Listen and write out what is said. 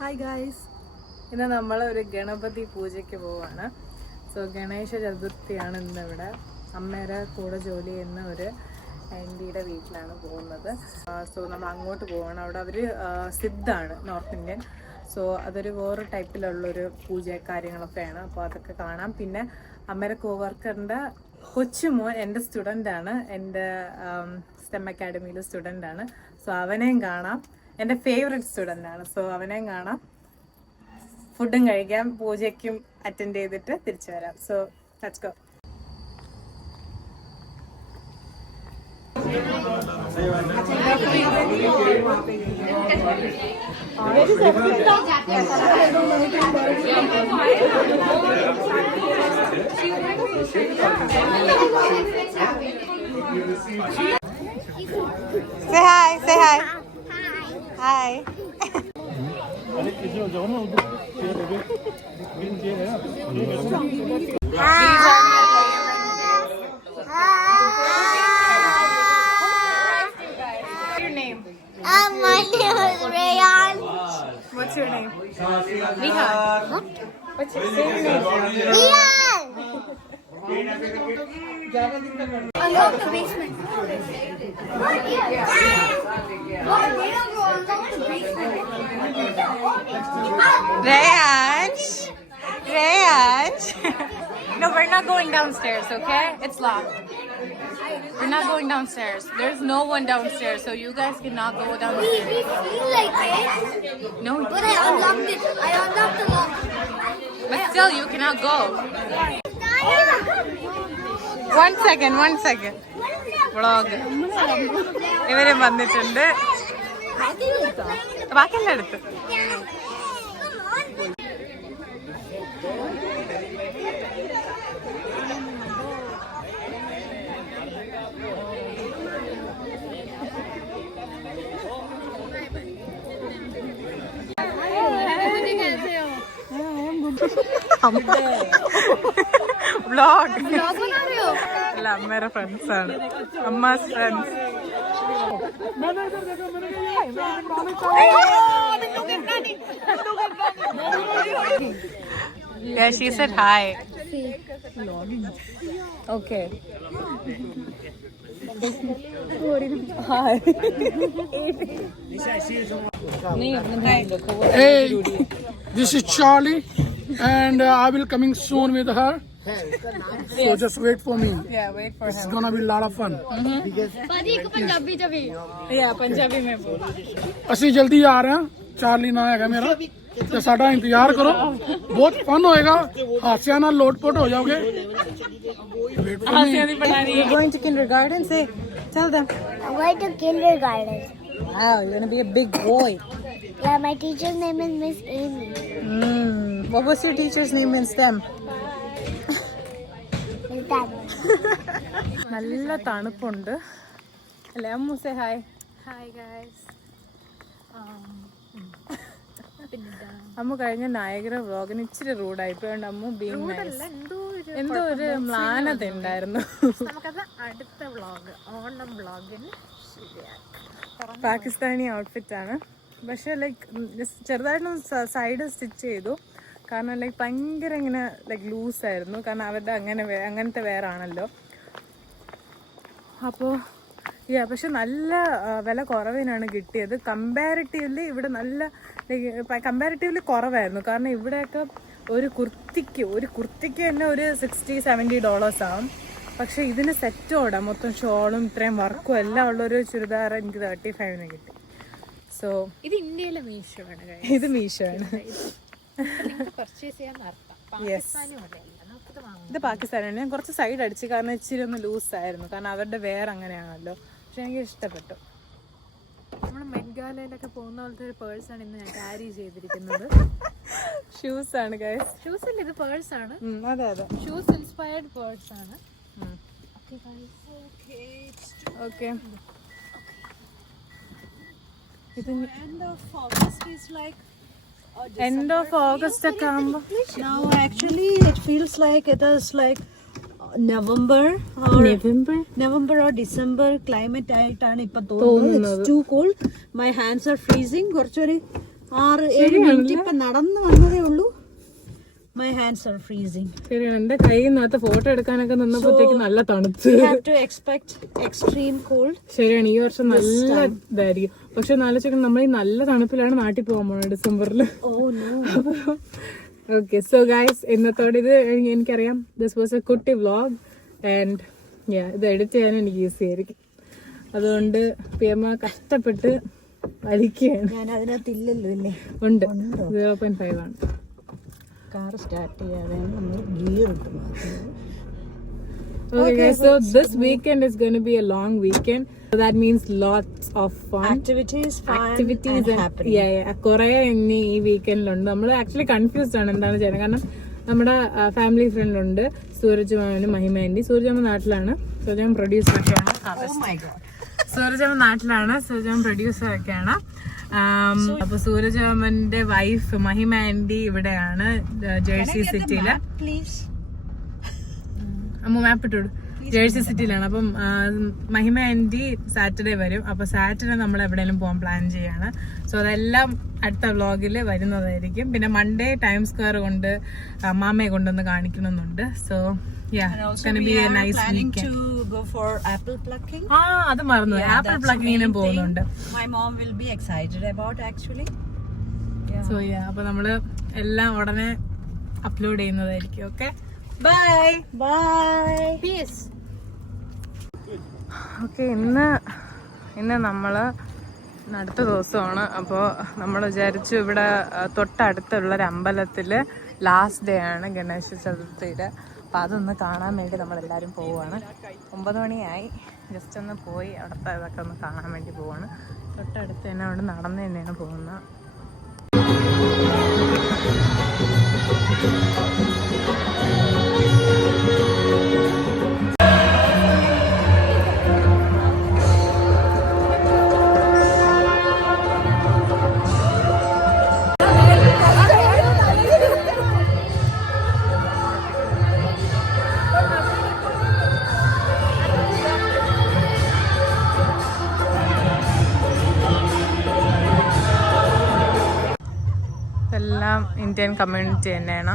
Hi guys, ഇന്ന് നമ്മൾ ഒരു ഗണപതി പൂജയ്ക്ക് പോവാണ്. സോ ഗണേശ ചതുർത്ഥിയാണ് ഇന്നിവിടെ. അമ്മയുടെ കൂടെ ജോലി ചെയ്യുന്ന ഒരു ആൻറ്റിയുടെ വീട്ടിലാണ് പോകുന്നത്. സോ നമ്മൾ അങ്ങോട്ട് പോവാണ്. അവിടെ അവർ സിദ്ധാണ്, നോർത്ത് ഇന്ത്യൻ. സോ അതൊരു വേറെ ടൈപ്പിലുള്ളൊരു പൂജ കാര്യങ്ങളൊക്കെയാണ്. അപ്പോൾ അതൊക്കെ കാണാം. പിന്നെ അമ്മയുടെ കോവർക്കറിൻ്റെ കൊച്ചുമോൻ എൻ്റെ സ്റ്റുഡൻ്റാണ്, എൻ്റെ സ്റ്റെം അക്കാഡമിയിലെ സ്റ്റുഡൻ്റാണ്. സോ അവനെയും കാണാം. എൻ്റെ ഫേവറേറ്റ് സ്റ്റുഡൻ്റ് ആണ്. സോ അവനെയും കാണാം, ഫുഡും കഴിക്കാം, പൂജയ്ക്കും അറ്റൻഡ് ചെയ്തിട്ട് തിരിച്ചു വരാം. So let's go. Say hi, say hi. Hi. My name is Rayan. What's your name? Rihan. What's your name? Riyan. Unlock the basement. Rayansh. Rayansh. No, we're not going downstairs, okay? It's locked. We're not going downstairs. There's no one downstairs, so you guys cannot go downstairs. We feel like it. No, But I unlocked it. I unlocked the lock. but still, you cannot go. One second. Vlog. ഇവരെ വന്നിട്ടുണ്ട്. ബാക്കിയെല്ലാം എടുത്ത്. Vlog അല്ല, അമ്മയുടെ friends ആണ്, Amma's friends. Yeah, she said hi. Okay. Hi. Hey, this is Charlie, and I will coming soon with her. So just wait for me. Yeah, wait for It's him. gonna be a lot of fun. Yeah, Punjabi में बोल. ਅਸੀਂ ਜਲਦੀ ਆ ਰਹੇ ਹਾਂ. Charlie ਨਾਂ ਹੈਗਾ ਮੇਰਾ, ਤੇ ਸਾਡਾ ਇੰਤਜ਼ਾਰ ਕਰੋ. ਬਹੁਤ ਫਨ ਹੋਏਗਾ, ਹਾਸਿਆਂ ਨਾਲ ਲੋਟਪੋਟ ਹੋ ਜਾਓਗੇ. You're going to kindergarten? Say, tell them. I'm going to kindergarten. Wow, you're gonna be a big boy. Yeah, my teacher's name is Miss Amy. What was your teacher's name in STEM? Miss Dad. നല്ല തണുപ്പുണ്ട് അല്ലേ Ammu? Say hi. Hi guys. Ammu കഴിഞ്ഞ നായകര വ്ലോഗിന് ഇച്ചിരി റൂഡായിപ്പോണ്ട്. അമ്മു എന്തോ ഒരു മ്ലാനത ഉണ്ടായിരുന്നു. അടുത്ത vlog, Onam വ്ളോഗിന് Pakistani outfit ആണ്, പക്ഷെ ലൈക്ക് ചെറുതായിട്ടൊന്ന് സൈഡ് സ്റ്റിച്ച് ചെയ്തു. കാരണം ലൈക്ക് ഭയങ്കര ഇങ്ങനെ ലൈക്ക് ലൂസായിരുന്നു. കാരണം അവരുടെ അങ്ങനത്തെ വേറാണല്ലോ. അപ്പോൾ പക്ഷെ നല്ല വില കുറവിനാണ് കിട്ടിയത്. കമ്പാരിറ്റീവ്ലി ഇവിടെ നല്ല കമ്പാരിറ്റീവ്ലി കുറവായിരുന്നു. കാരണം ഇവിടെയൊക്കെ ഒരു കുർത്തിക്ക് തന്നെ ഒരു $60-70 ആവും. പക്ഷെ ഇതിന് സെറ്റോടെ മൊത്തം ഷോളും ഇത്രയും വർക്കും എല്ലാം ഉള്ളൊരു ചുരിദാർ എനിക്ക് 35 കിട്ടി. സോ ഇത് ഇന്ത്യയിലെ മീഷോ ആണ്, ഇത് മീഷോ ആണ്. പർച്ചേസ് ചെയ്യാൻ നടത്താം. ഇത് പാകിസ്ഥാനാണ്. ഞാൻ കുറച്ച് സൈഡ് അടിച്ച്, കാരണം ഇച്ചിരി ഒന്ന് ലൂസായിരുന്നു. കാരണം അവരുടെ വേറെ അങ്ങനെയാണല്ലോ. പക്ഷെ എനിക്ക് ഇഷ്ടപ്പെട്ടു. നമ്മൾ മെഡ്ഗാലയിലൊക്കെ പോകുന്ന പോലത്തെ ഒരു പേഴ്സാണ് ഇന്ന് ഞാൻ ക്യാരി ചെയ്തിരിക്കുന്നത്. ഷൂസ് ആണ് ഗൈസ്. ഷൂസ് അല്ല, ഇത് പേഴ്സ് ആണ്. അതെ. ഷൂസ് ഇൻസ്പയർഡ് പേഴ്സ് ആണ്. ഓക്കെ. ഇത് end of August ഒക്കെ ആകുമ്പോൾ Now actually it feels like it is like November or December climate ആയിട്ടാണ് ഇപ്പൊ തോന്നുന്നത്. It's too cold. My hands are freezing. കുറച്ചൊരു 6-7 മിനിറ്റ് ഇപ്പൊ നടന്നു വന്നതേ ഉള്ളൂ. My hands are freezing. ശരിയാണ്, എന്റെ കൈയിനകത്ത് ഫോട്ടോ എടുക്കാനൊക്കെ നിന്നപ്പോഴത്തേക്ക് നല്ല തണുത്ത്. We have to expect extreme cold. ശരിയാണ്, ഈ വർഷം നല്ല ഇതായിരിക്കും. പക്ഷെ നാലോചിക്കണം, നമ്മൾ ഈ നല്ല തണുപ്പിലാണ് നാട്ടിൽ പോകാൻ പോണത് ഡിസംബറിൽ. Oh no. Okay, so guys, ഇന്നത്തോടെ ഇത് എനിക്കറിയാം ദിസ് വാസ് എ കുട്ടി വ്ളോഗ് ആൻഡ് ഇത് എഡിറ്റ് ചെയ്യാനും എനിക്ക് ഈസി ആയിരിക്കും. അതുകൊണ്ട് പിയമ്മ കഷ്ടപ്പെട്ട് വലിക്കുകയാണ്. ഞാൻ അതിനകത്ത് ഇല്ലല്ലോ അല്ലേ? ഉണ്ട്, 0.5 ആണ്. കാർ സ്റ്റാർട്ട് ചെയ്യാതെ നമ്മൾ ഗിയർ ഇട്ടു. Okay guys, so this weekend is going to be a long weekend. So that means lots of fun. Activities, fun and happening. Yeah. കുറേ ഇനി ഈ വീക്കെൻഡിലുണ്ട്. നമ്മൾ ആക്ച്വലി കൺഫ്യൂസ്ഡ് ആണ് എന്താണ് ചെയ്യുന്നത്. കാരണം നമ്മുടെ ഫാമിലി ഫ്രണ്ടിലുണ്ട് സൂരജ് മാമനും മഹിമ ആൻറ്റി. സൂരജ് മാമ നാട്ടിലാണ്, സൂരജ് മാമ പ്രൊഡ്യൂസർ ഒക്കെയാണ്. സൂരജ് മാമ നാട്ടിലാണ്, സൂരജ് മാമ പ്രൊഡ്യൂസർ ഒക്കെയാണ്. അപ്പൊ സൂരജ് മാമന്റെ വൈഫ് മഹിമ ആൻറ്റി ഇവിടെയാണ് ജേഴ്സി സിറ്റിയില്. അമ്മ മാപ്പ് ഇട്ടോളൂ. ജേഴ്സി സിറ്റിയിലാണ്. അപ്പം മഹിമ ആൻറ്റി സാറ്റർഡേ വരും. അപ്പൊ സാറ്റർഡേ നമ്മൾ എവിടെയെങ്കിലും പോകാൻ പ്ലാൻ ചെയ്യാണ്. സോ അതെല്ലാം അടുത്ത വ്ളോഗിൽ വരുന്നതായിരിക്കും. പിന്നെ മൺഡേ ടൈം സ്ക്വയർ കൊണ്ട് മാമയെ കൊണ്ടൊന്ന് കാണിക്കണമെന്നുണ്ട്. സോ അത് മറന്നു, ആപ്പിൾ പ്ലക്കിങ്ങിനും പോകുന്നുണ്ട്. സോ അപ്പൊ നമ്മള് എല്ലാം ഉടനെ അപ്ലോഡ് ചെയ്യുന്നതായിരിക്കും. Okay, by. Peace. ഓക്കെ, ഇന്ന് നമ്മള് അടുത്ത ദിവസമാണ്. അപ്പോൾ നമ്മൾ വിചാരിച്ചു ഇവിടെ തൊട്ടടുത്തുള്ളൊരു അമ്പലത്തില് ലാസ്റ്റ് ഡേ ആണ് ഗണേശ ചതുർത്ഥിയുടെ. അപ്പം അതൊന്ന് കാണാൻ വേണ്ടി നമ്മളെല്ലാവരും പോവുകയാണ്. 9 മണിയായി. ജസ്റ്റ് ഒന്ന് പോയി അവിടുത്തെ ഇതൊക്കെ ഒന്ന് കാണാൻ വേണ്ടി പോവാണ്. തൊട്ടടുത്ത് തന്നെ അവിടെ നടന്ന് തന്നെയാണ് പോകുന്നത്. എല്ലാം ഇന്ത്യൻ കമ്മ്യൂണിറ്റി തന്നെയാണ്.